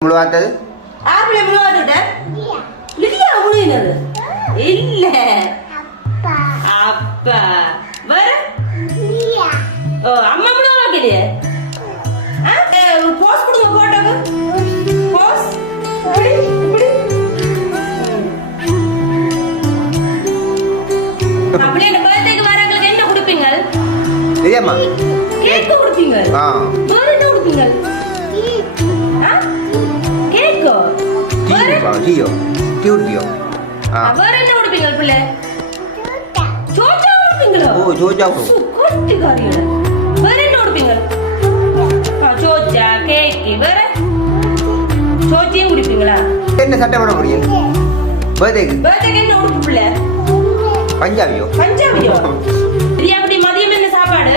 முழுவாத்தது ஆப்பிள முழுவாத்துட்ட லிலியா முழுவினது இல்ல அப்பா வேற ஓ அம்மா முழுவாக்கலையே போஸ் கொடுங்க போட்டோக்கு போஸ் இப்படி இப்படி அப்படியே இந்த பர்த்டேக்கு வரவங்களுக்கு என்ன கொடுப்பீங்க தெரியாமா கேக் கொடுப்பீங்க வேற என்ன கொடுப்பீங்க Dio, Dio. வேற என்ன கொடுப்பீங்க பிள்ளை சோச்சா கொடுப்பீங்களா ஓ சோச்சா கொட்டி காரியல வேற என்ன கொடுப்பீங்க சோச்சா கேக் வேற சோச்சியும் குடிப்பீங்களா என்ன சட்டை போட முடியும் பர்த்டேக்கு என்ன கொடுப்பு பிள்ளை பஞ்சாபியோ பிரியா அப்படி மதியம் என்ன சாப்பாடு